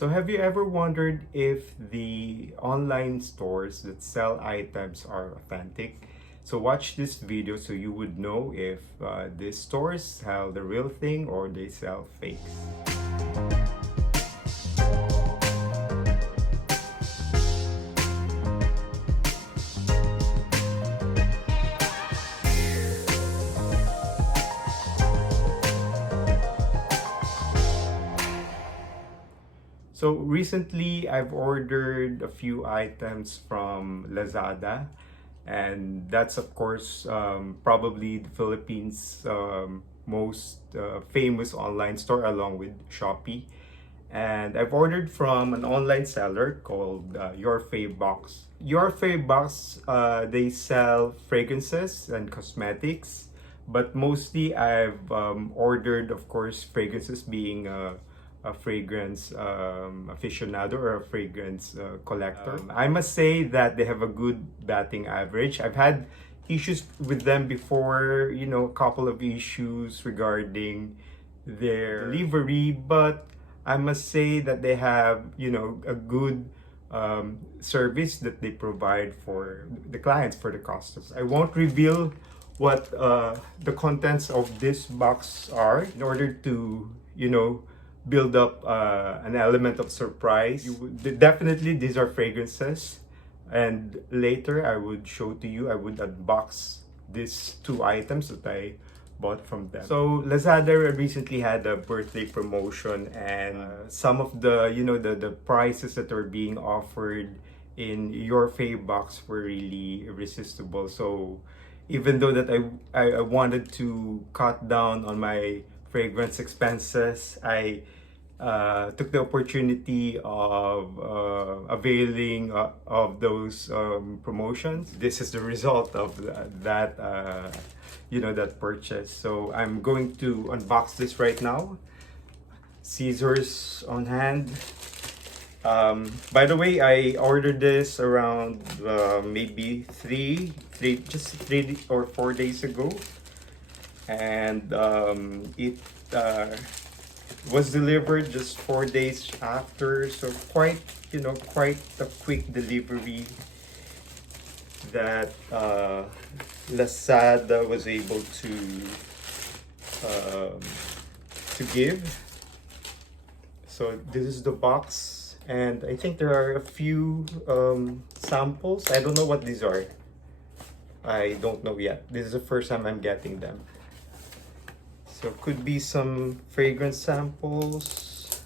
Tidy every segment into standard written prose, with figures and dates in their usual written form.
So have you ever wondered if the online stores that sell items are authentic? So watch this video so you would know if these stores sell the real thing or they sell fakes. So recently, I've ordered a few items from Lazada, and that's of course probably the Philippines' most famous online store, along with Shopee. And I've ordered from an online seller called Your Fav Box. Your Fav Box, they sell fragrances and cosmetics, but mostly I've ordered, of course, fragrances, being a fragrance aficionado or a fragrance collector. I must say that they have a good batting average. I've had issues with them before, a couple of issues regarding their delivery, but I must say that they have, a good service that they provide for the clients, for the customers. I won't reveal what the contents of this box are in order to, build up an element of surprise. Definitely, these are fragrances, and later I would show to you, I would unbox these two items that I bought from them. So Lazada recently had a birthday promotion, and some of the the prices that are being offered in Your Fav Box were really irresistible. So even though that I wanted to cut down on my fragrance expenses, I took the opportunity of availing of those promotions. This is the result of that that purchase. So I'm going to unbox this right now. Scissors on hand. By the way, I ordered this around maybe just 3 or 4 days ago, and it was delivered just 4 days after. So quite a quick delivery that Lazada was able to give. So this is the box, and I think there are a few samples. I don't know what these are. I don't know yet. This is the first time I'm getting them. So could be some fragrance samples.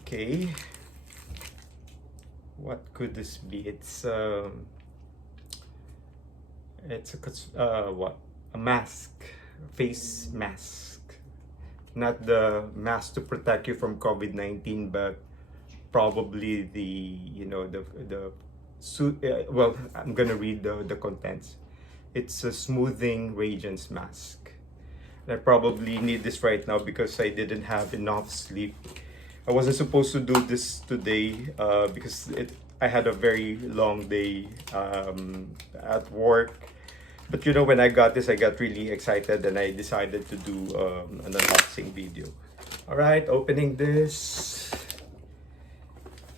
Okay. What could this be? It's a what? A mask, face mask. Not the mask to protect you from COVID-19, but probably the well, I'm gonna read the contents. It's a smoothing radiance mask. I probably need this right now because I didn't have enough sleep. I wasn't supposed to do this today because I had a very long day at work. But when I got this, I got really excited and I decided to do an unboxing video. All right, opening this.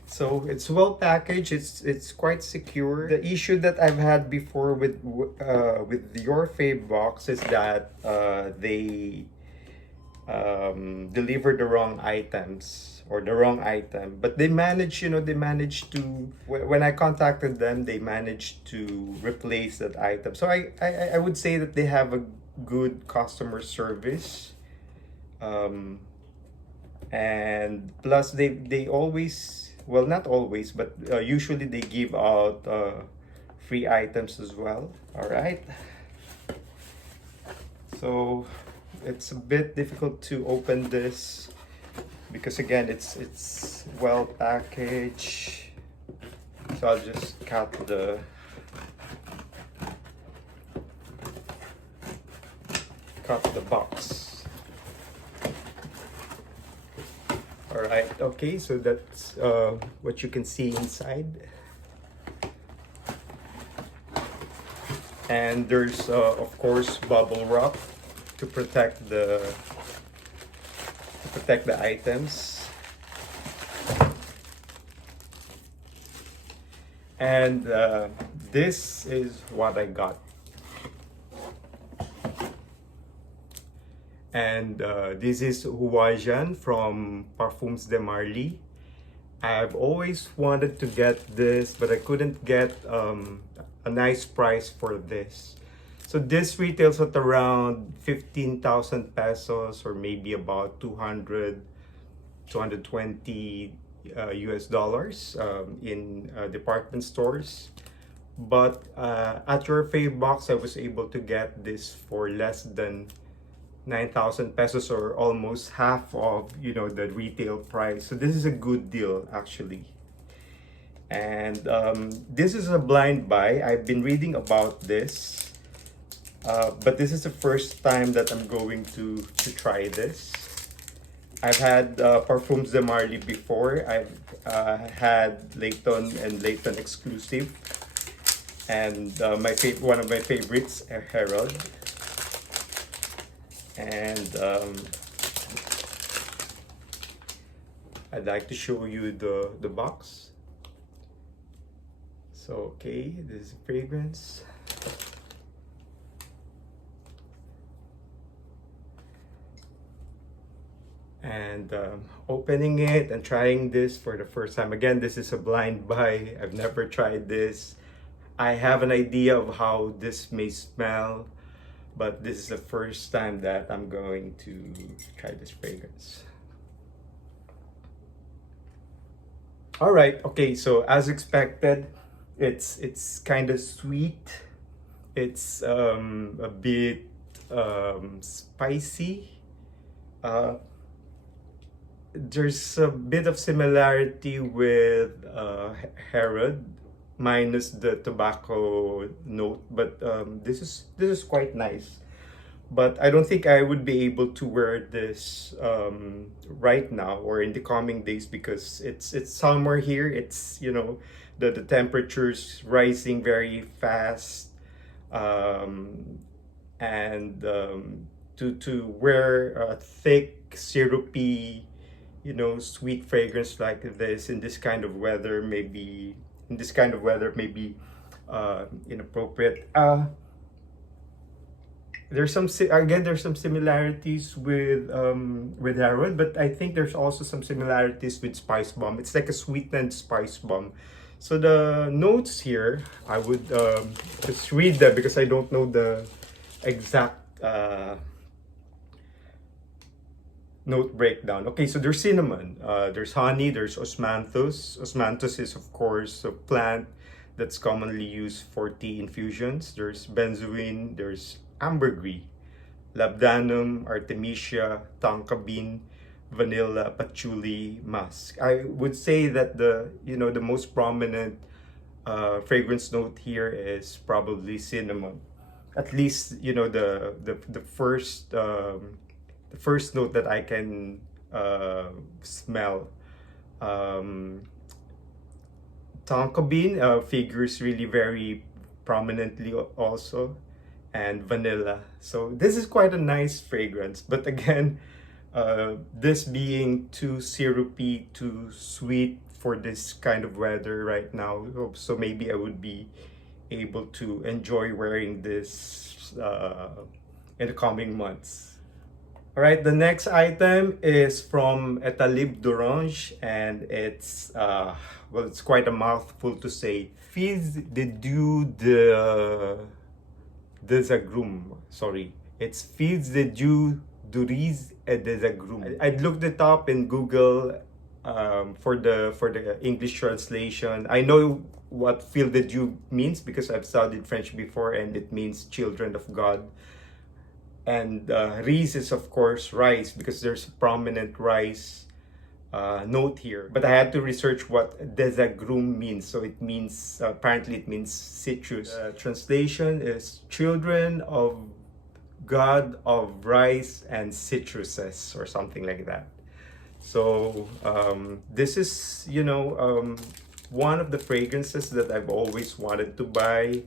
So it's well packaged. It's quite secure. The issue that I've had before with Your Fav Box is that they delivered the wrong items or the wrong item, but they managed to, when I contacted them, they managed to replace that item. So I would say that they have a good customer service, and plus they always, well, not always, but usually they give out free items as well. All right, so it's a bit difficult to open this because again it's well packaged. So I'll just cut the box. All right, okay, so that's what you can see inside. And there's of course bubble wrap to protect the items. And this is what I got. And this is Huajian from Parfums de Marly. I've always wanted to get this, but I couldn't get a nice price for this. So this retails at around 15,000 pesos, or maybe about 220 US dollars in department stores. But at Your Fav Box, I was able to get this for less than 9,000 pesos, or almost half of the retail price. So this is a good deal actually. And this is a blind buy. I've been reading about this, but this is the first time that I'm going to try this. I've had Parfums de Marly before. I've had Layton and Layton exclusive, and one of my favorites, Herald. And I'd like to show you the box. So okay, this is fragrance. And opening it and trying this for the first time. Again, this is a blind buy. I've never tried this. I have an idea of how this may smell, but this is the first time that I'm going to try this fragrance. All right, okay, so as expected, it's kind of sweet. It's a bit spicy. There's a bit of similarity with Herod, minus the tobacco note, but this is quite nice. But I don't think I would be able to wear this right now or in the coming days, because it's summer here. It's the temperature's rising very fast, and to wear a thick syrupy sweet fragrance like this in this kind of weather may be inappropriate. There's some similarities with Harold, but I think there's also some similarities with Spice Bomb. It's like a sweetened Spice Bomb. So the notes here, I would just read them because I don't know the exact note breakdown. Okay, so there's cinnamon, there's honey, there's osmanthus. Osmanthus is of course a plant that's commonly used for tea infusions. There's benzoin, there's ambergris, labdanum, artemisia, tonka bean, vanilla, patchouli, musk. I would say that the most prominent fragrance note here is probably cinnamon. At least the first note that I can smell. Tonka bean figures really very prominently also, and vanilla. So this is quite a nice fragrance, but again, this being too syrupy, too sweet for this kind of weather right now. So maybe I would be able to enjoy wearing this in the coming months. All right, the next item is from Etalib d'Orange, and it's it's quite a mouthful to say. Fils de Dieu des Agrumes. Sorry, it's Fils de Dieu du Riz et des Agrumes. I looked it up in Google for the English translation. I know what Fils de Dieu means because I've studied French before, and it means children of God. And riz is of course rice, because there's a prominent rice note here. But I had to research what des agrumes means. So it means, apparently it means citrus. Translation is children of God of rice and citruses, or something like that. So this is one of the fragrances that I've always wanted to buy.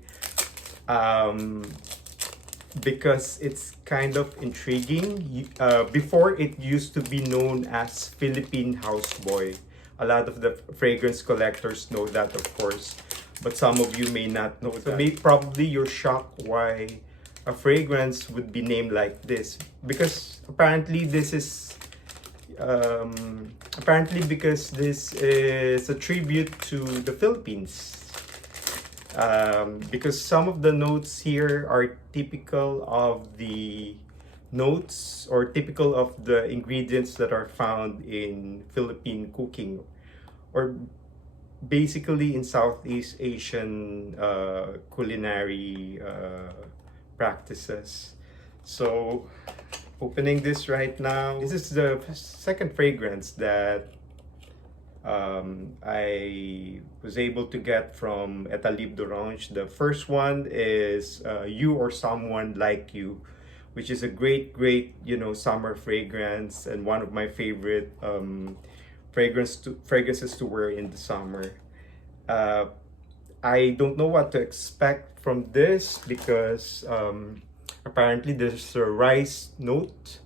because it's kind of intriguing. Before, it used to be known as Philippine houseboy. A lot of the fragrance collectors know that, of course, but some of you may not know that. Probably you're shocked why a fragrance would be named like this, because because this is a tribute to the Philippines. Because some of the notes here are typical of the notes or typical of the ingredients that are found in Philippine cooking, or basically in Southeast Asian culinary practices. So, opening this right now, this is the second fragrance that I was able to get from Etalib d'Orange. The first one is You or Someone Like You, which is a great, summer fragrance and one of my favorite fragrances to wear in the summer. I don't know what to expect from this because apparently there's a rice note.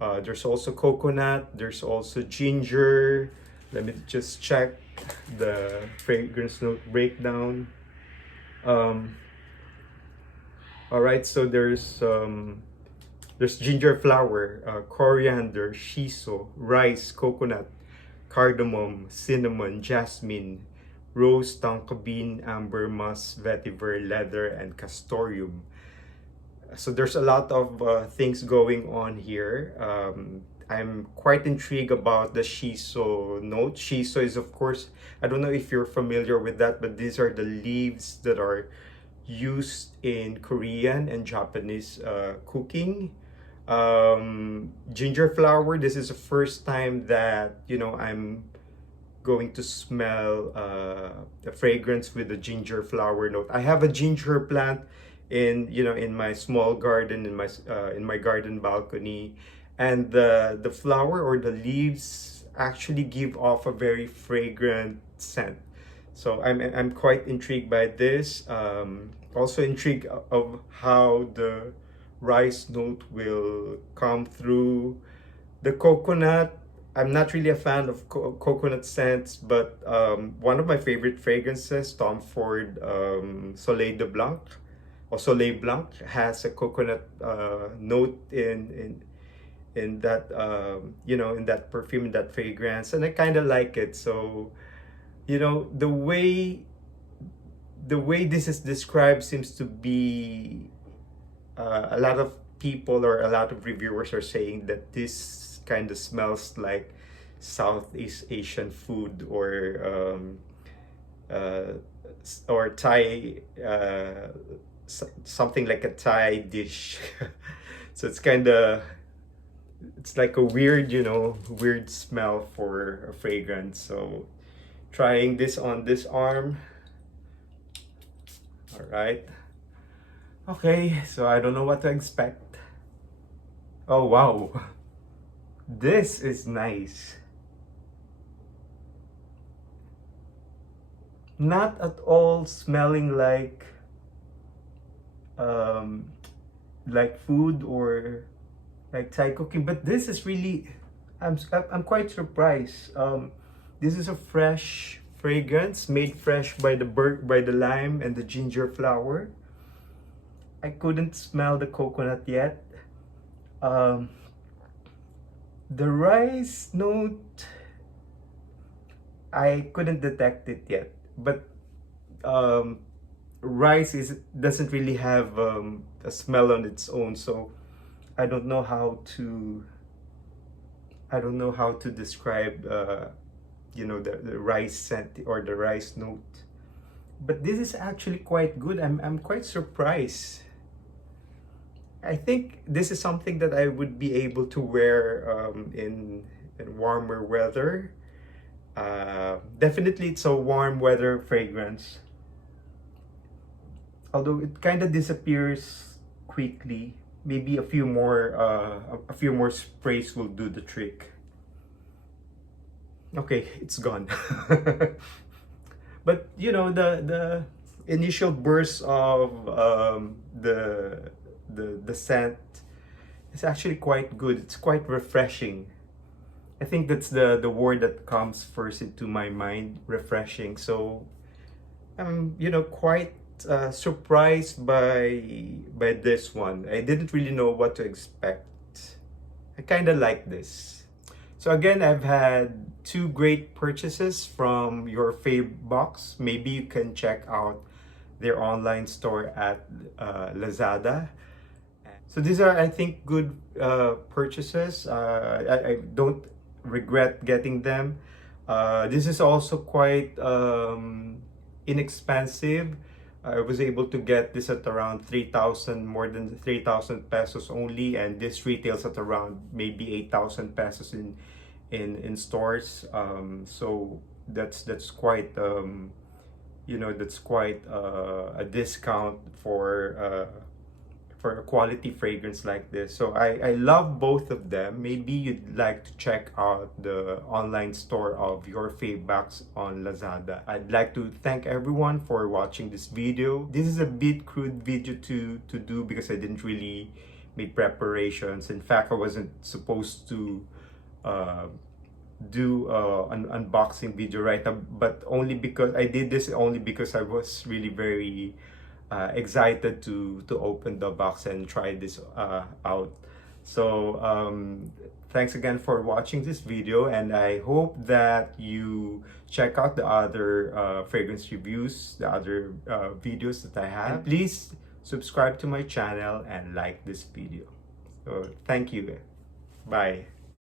There's also coconut. There's also ginger. Let me just check the fragrance note breakdown. All right, so there's ginger flower, coriander, shiso, rice, coconut, cardamom, cinnamon, jasmine, rose, tonka bean, amber, musk, vetiver, leather, and castoreum. So there's a lot of things going on here. I'm quite intrigued about the shiso note. Shiso is, of course, I don't know if you're familiar with that, but these are the leaves that are used in Korean and Japanese cooking. Ginger flower, this is the first time that, I'm going to smell the fragrance with the ginger flower note. I have a ginger plant in my small garden, in my garden balcony, and the flower or the leaves actually give off a very fragrant scent. So I'm quite intrigued by this. Also intrigued of how the rice note will come through. The coconut, I'm not really a fan of coconut scents, but one of my favorite fragrances, Tom Ford Soleil de Blanc or Soleil Blanc, has a coconut note in that in that perfume, in that fragrance, and I kind of like it. So the way this is described seems to be a lot of people or a lot of reviewers are saying that this kind of smells like Southeast Asian food or Thai, something like a Thai dish. So it's like a weird smell for a fragrance. So trying this on this arm. All right. Okay, so I don't know what to expect. Oh wow. This is nice. Not at all smelling like food or like Thai cooking, but this is really, I'm quite surprised. This is a fresh fragrance made fresh by the lime and the ginger flower. I couldn't smell the coconut yet. The rice note, I couldn't detect it yet, but rice doesn't really have a smell on its own, so I don't know how to describe the rice scent or the rice note. But this is actually quite good. I'm quite surprised. I think this is something that I would be able to wear in warmer weather. Definitely it's a warm weather fragrance. Although it kind of disappears quickly. Maybe a few more sprays will do the trick. Okay, it's gone. But the initial burst of the scent is actually quite good. It's quite refreshing. I think that's the word that comes first into my mind, refreshing. So I'm, quite surprised by this one. I didn't really know what to expect. I kind of like this. So again, I've had two great purchases from Your Fav Box. Maybe you can check out their online store at Lazada. So these are, I think, good purchases. I don't regret getting them. This is also quite inexpensive. I was able to get this at around 3,000, more than 3,000 pesos only, and this retails at around maybe 8,000 pesos in stores. So that's quite that's quite a discount for a quality fragrance like this. So I love both of them. Maybe you'd like to check out the online store of Your Fav Box on Lazada. I'd like to thank everyone for watching this video. This is a bit crude video to do because I didn't really make preparations. In fact, I wasn't supposed to do an unboxing video right now, but only because I did this only because I was really very excited to open the box and try this out. So thanks again for watching this video, and I hope that you check out the other fragrance reviews, the other videos that I have. And please subscribe to my channel and like this video. So thank you. Bye.